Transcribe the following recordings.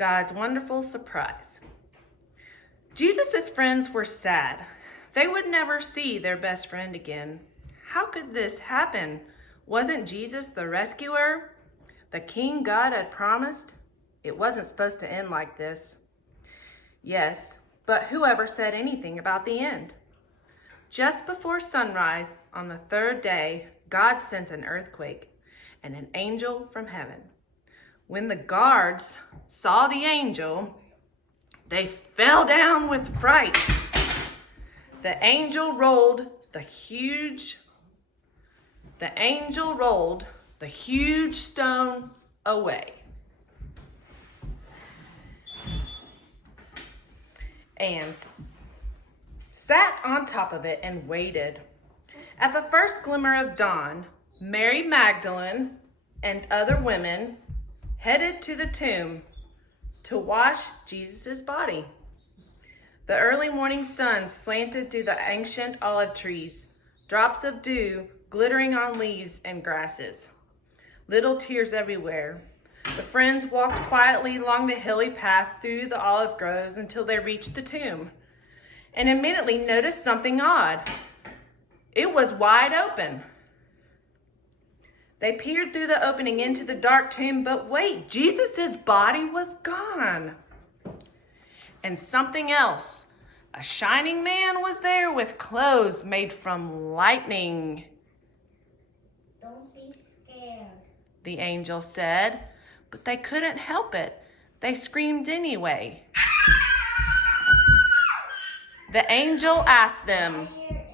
God's wonderful surprise. Jesus' friends were sad. They would never see their best friend again. How could this happen? Wasn't Jesus the rescuer? The king God had promised? It wasn't supposed to end like this. Yes, but whoever said anything about the end? Just before sunrise on the third day, God sent an earthquake and an angel from heaven. When the guards saw the angel, they fell down with fright. The angel rolled the huge stone away. And sat on top of it and waited. At the first glimmer of dawn, Mary Magdalene and other women headed to the tomb to wash Jesus' body. The early morning sun slanted through the ancient olive trees, drops of dew glittering on leaves and grasses. Little tears everywhere. The friends walked quietly along the hilly path through the olive groves until they reached the tomb, and immediately noticed something odd. It was wide open. They peered through the opening into the dark tomb, but wait, Jesus' body was gone. And something else. A shining man was there with clothes made from lightning. Don't be scared, The angel said, but they couldn't help it. They screamed anyway. The angel asked them, Why you're in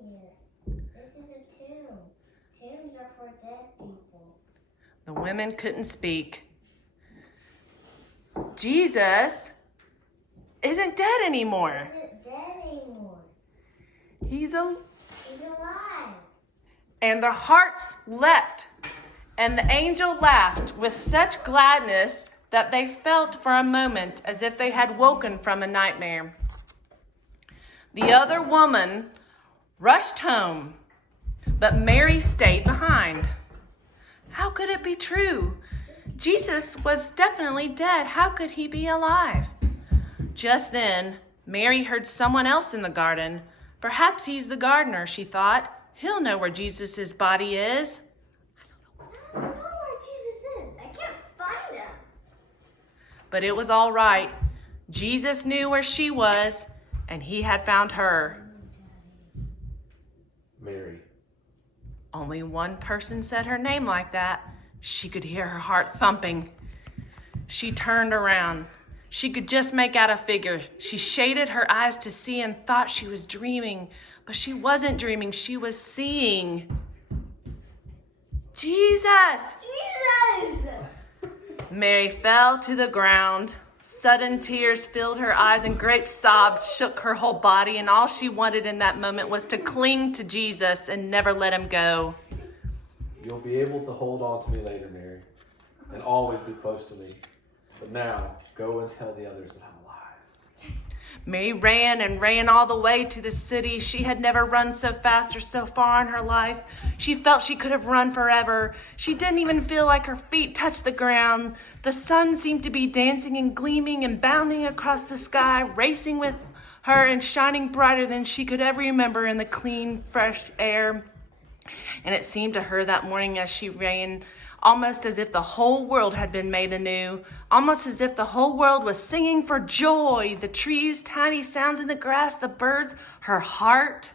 here? This is a tomb. Tombs are for dead people. The women couldn't speak. Jesus isn't dead anymore. Isn't dead anymore. He's alive. And their hearts leapt, and the angel laughed with such gladness that they felt for a moment as if they had woken from a nightmare. The other woman rushed home, but Mary stayed behind. How could it be true? Jesus was definitely dead. How could he be alive? Just then, Mary heard someone else in the garden. Perhaps he's the gardener, she thought. He'll know where Jesus' body is. I don't know where Jesus is. I can't find him. But it was all right. Jesus knew where she was, and he had found her. Mary. Only one person said her name like that. She could hear her heart thumping. She turned around. She could just make out a figure. She shaded her eyes to see and thought she was dreaming, but she wasn't dreaming. She was seeing Jesus. Jesus! Mary fell to the ground. Sudden tears filled her eyes and great sobs shook her whole body, and all she wanted in that moment was to cling to Jesus and never let him go. You'll be able to hold on to me later, Mary, and always be close to me. But now, go and tell the others that I'm alive. Mary ran and ran all the way to the city. She had never run so fast or so far in her life. She felt she could have run forever. She didn't even feel like her feet touched the ground. The sun seemed to be dancing and gleaming and bounding across the sky, racing with her and shining brighter than she could ever remember in the clean, fresh air. And it seemed to her that morning as she ran, almost as if the whole world had been made anew, almost as if the whole world was singing for joy. The trees, tiny sounds in the grass, the birds, her heart.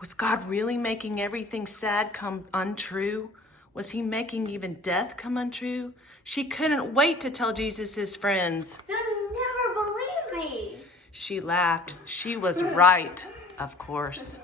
Was God really making everything sad come untrue? Was he making even death come untrue? She couldn't wait to tell Jesus' friends. They'll never believe me. She laughed. She was right, of course.